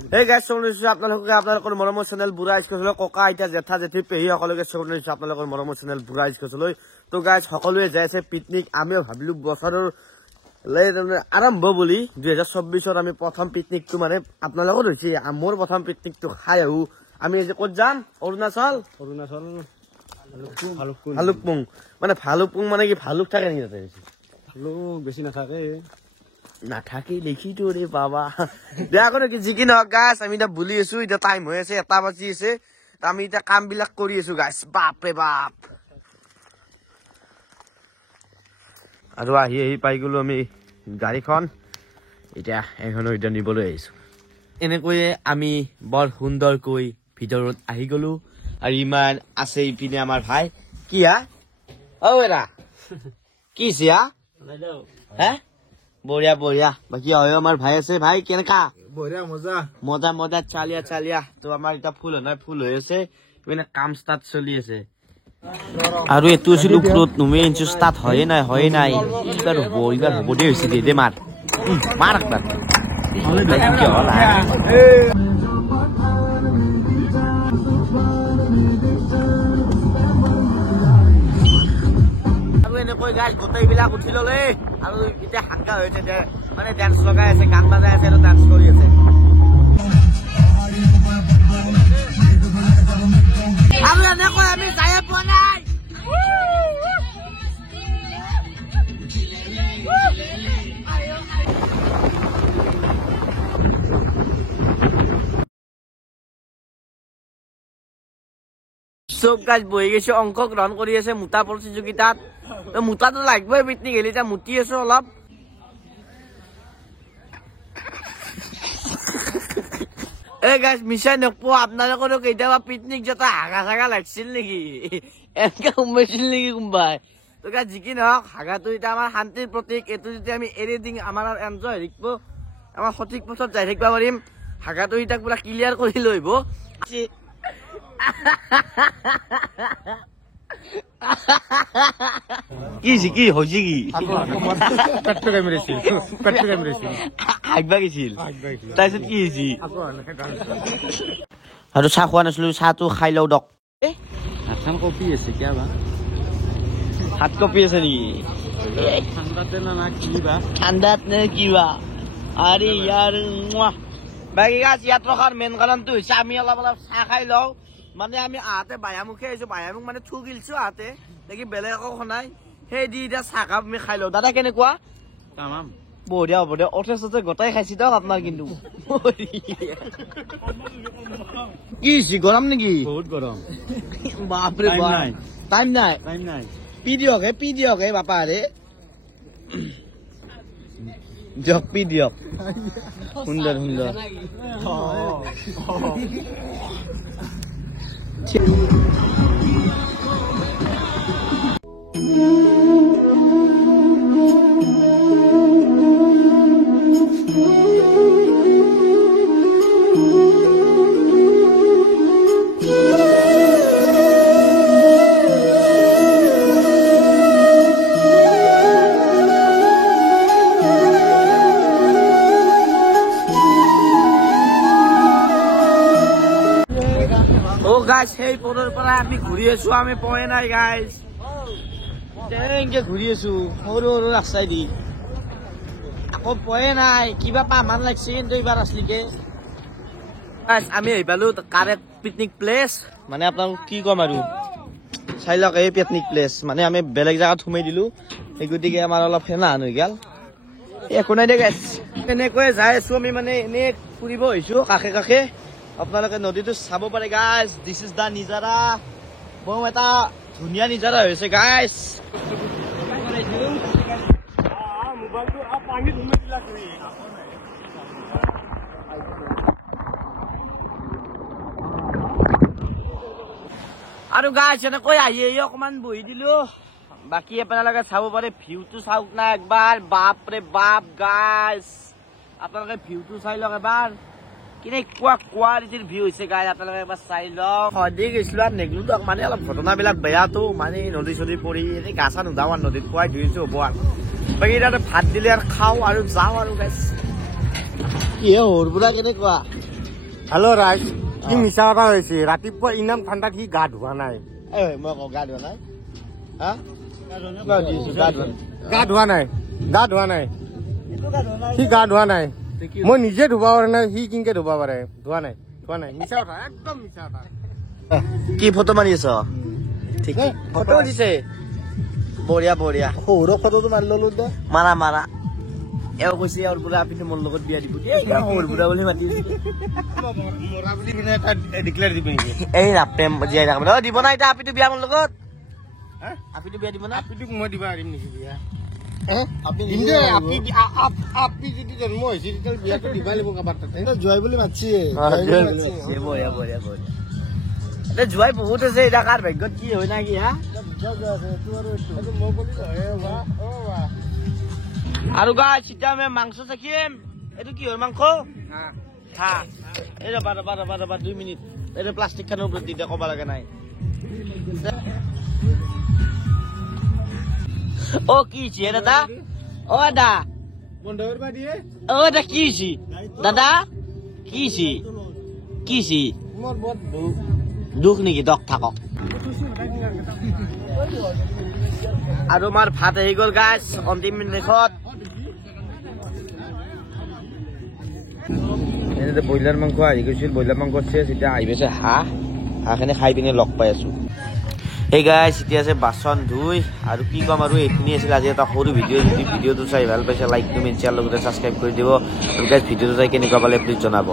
এই গাইজ শুনিছো আপোনালোকৰ মৰমৰ চেনেল বুঢ়া স্কুললৈ ককা আইতা জেঠা জেঠি পেহী সকলোকে শুনিছো আপোনালোকৰ মৰমৰ চেনেল বুঢ়া স্কুললৈ। তো গাইজ সকলোৱে যাই আছে পিকনিক। আমিও ভাবিলো বছৰৰ আৰম্ভ বুলি 2024 আমি প্ৰথম পিকনিকটো মানে আপোনালোকৰ হৈছে মোৰ প্ৰথম পিকনিকটো খাই আহো। আমি ক'ত যাম? অৰুণাচল ভালুকপুং। মানে ভালুকপুং মানে কি ভালুক থাকে নেকি তাতে? ভালুক বেছি নাথাকে নাথাকি দেখিতো ৰে বাবা। বেয়া কৰে কি যি কি নহওক গাছ, আমি এতিয়া বুলি আছো। এতিয়া টাইম হৈ আছে 1টা বাজি আছে। আমি এতিয়া কাম বিলাক কৰি আছো গাছ। বাপৰে বাপ। আৰু আহি পাই গলো আমি গাড়ীখন। এতিয়া এখনো এতিয়া নিবলৈ আহিছো। এনেকৈয়ে আমি বৰ সুন্দৰকৈ ভিতৰত আহি গলো। আৰু ইমান আছে ইপিনে আমাৰ ভাই। কি হা অ এৰা কি চিয়া হে? বঢ়িয়া বঢ়িয়া। বাকী হয় আমাৰ ভাই আছে। ভাই কেনেকা? বঢ়িয়া মজা মজা মজা চালিয়া। তো আমাৰ এতিয়া ফুল হৈ আছে। মানে কাম ষ্টাৰ্ট চলি আছে। আৰু এইটো আছিলো ফ্লোট নুমে ইঞ্চু ষ্টাৰ্ট হয়ে নাই এইবাৰ হ'ব দে হৈছে দে মাৰ একবাৰ আৰু এনেকৈ গাইজ গোটেইবিলাক উঠি ললে। আৰু এতিয়া হাংকা হৈছে মানে ডান্স লগাই আছে, গান বাজাই আছে আৰু ডান্স কৰি আছে। আৰু এনেকৈ আমি যাই পোৱা নাই। চব গাছ বহি গৈছে, অংশগ্ৰহণ কৰি আছে মোটা প্ৰতিযোগিতাত। মোটাটো লাগবই পিকনিক হেলি। এতিয়া মুতি আছো অলপ। এই গাছ মিছাই নকোৱা, আপোনালোকৰো কেতিয়াবা পিকনিক যাতে হাগা চাগা লাগিছিল নেকি? এনেকে সোমাইছিল নেকি কোনোবাই? তো গাছ যি কি নহওক, হাগাটো এতিয়া আমাৰ শান্তিৰ প্ৰতীক। এইটো যদি আমি এৰি দিম আমাৰ এনজয় হৈ থাকিব, আমাৰ সঠিক পথত যাই থাকিব পাৰিম। হাগাটো এতিয়া পুৰা ক্লিয়াৰ কৰি লৈ আহিব। কি হৈছে কি আগবা গৈছিল তাৰপিছত কি হৈছে? আৰু চাহ খোৱা নাছিলো, চাহটো খাই লওঁ দক। হাতখন কপি আছে কিয় বা? হাত কপি আছে নেকি? ঠাণ্ডাত নে কিবা? আৰে ইয়াৰ বাকী গাছ ইয়াত ৰখাৰ মেইন কাৰণটো হৈছে আমি অলপ চাহ খাই লওঁ। মানে আমি আহাতে বায়ামুখে আহিছো, বায়ামুখ মানে থু গিলছো আহাতে নেকি বেলেগ একো খনাই। সেই দি এতিয়া চাহকাপ আমি খাই লওঁ। দাদা কেনেকুৱা? বঢ়িয়া হ'ব দে। অথে চথে গোটাই খাইছি দিয়ক আপোনাৰ। কিন্তু কি হৈছে গৰম নেকি? বহুত গৰম। বাপৰে টাইম নাই পি দিয়ক হে বাপা ৰে দিয়ক পি দিয়ক। সুন্দৰ সেই পৰৰ পৰা আমি ঘূৰি আছো। আমি পোৱাই নাই গাইজ। তেনেকে ঘূৰি আছো সৰু ৰাস্তাই দি, আকৌ পোৱাই নাই। কিবা পামান লাগছে কিন্তু এইবাৰ আছলিকে। আমি আহি পালো কাৰেক্ট পিকনিক প্লেচ। মানে আপোনালোক কি ক'ম আৰু চাই লওক, এই পিকনিক প্লেচ। মানে আমি বেলেগ জেগাত সোমাই দিলো, সেই গতিকে আমাৰ অলপ হেনাহান হৈ গেল। একো নাই দে গাইজ। এনেকৈয়ে যাই আছো আমি, মানে এনে ফুৰিব আহিছো কাষে। আপোনালোকে নদীটো চাব পাৰে গাইজ। This is the নিজাৰা। বহু এটা ধুনীয়া নিজাৰা হৈছে গাইজ। আৰু গাইজ এনেকৈ আহি অকমান বহি দিলো। বাকী আপোনালোকে চাব পাৰে ভিউটো চাওক না একবাৰ। বাপৰে বাপ গাইজ, আপোনালোকে ভিউটো চাই লওক এবাৰ। কেনেকুৱা কোৱালিটিৰ ভিউ হৈছে গাইজ, আপোনালোকে এবাৰ চাই লওক। সদায় গৈছিলো আৰু নেগলো দিয়ক। মানে অলপ ঘটনাবিলাক বেয়াটো, মানে নদী চদী পৰি এনে গা চা নোধাও আৰু নদীত পুৱাই ধুইছো হ'ব আৰু। বাকী তাতে ভাত দিলে আৰু খাওঁ আৰু যাওঁ আৰু গাইজ। কি সৰুৰ পৰা কেনেকুৱা হেল্ল' ৰাজ কি মিছা কথা হৈছে ৰাতিপুৱা ইমান ঠাণ্ডাত সি গা ধোৱা নাই মই কওঁ গা ধোৱা নাই হা গা ধোৱা নাই সি গা ধোৱা নাই মই নিজে ধুব পৰা নাই সি কিনকে ধুব পাৰে ধোৱা নাই মিছা কথা একদম মিছা কথা কি ফটো মাৰি আছ ঠিক ফটো দিছে বঢ়িয়া সৌৰ ফটোটো মাৰি ললো দে মাৰা এওঁ কৈছে এওঁৰ বুঢ়া আপুনি মোৰ লগত বিয়া দিব সৌৰ বুঢ়া বুলি মাতি এই নাপেম জীয়াই থাক দিব না এতিয়া আপিটো বিয়া মোৰ লগত আপিটো বিয়া দিব না আপিটোক মই দিব পাৰিম নেকি বিয়া আপি যদি জন্ম হৈছে তেতিয়া বিয়াটো দিব লাগিব কাবাৰ তাতে জয় বুলি মাতিছে বঢ়িয়া জোৱাই বহুত আছে এতিয়া কাৰ ভাগ্যত কি হয় না কি হা আৰু গাইছ এতিয়া আমি মাংস চাখিম এইটো কিহৰ মাংস এই ৰবা 2 মিনিট এইটো প্লাষ্টিক খানৰ ওপৰত দি ক'ব লাগে নাই অ কি হৈছে দাদা অ দাদা বন্ধ কৰিব দিয়ে অ দাদা কি হৈছে দাদা কি হৈছে মোৰ বহুত দুখ নেকি দক থাকক আৰু আমাৰ ভাত আহি গ'ল গাইছ অন্তিম নিশত এনেতে ব্ৰইলাৰ মাংস আহি গৈছিল ব্ৰইলাৰ মাংস এতিয়া আহি গৈছে হাঁহখিনি খাই পিনে লগ পাই আছো এই গাইছ এতিয়া আছে বাচন ধুই আৰু কি ক'ম আৰু এইখিনি আছিল আজি এটা সৰু ভিডিঅ' যদি ভিডিঅ'টো চাই ভাল পাইছে লাইক কমেণ্ট শ্বেয়াৰ লগতে ছাবস্ক্ৰাইব কৰি দিব আৰু গাইছ ভিডিঅ'টো চাই কেনেকুৱা পালে প্লিজ জনাব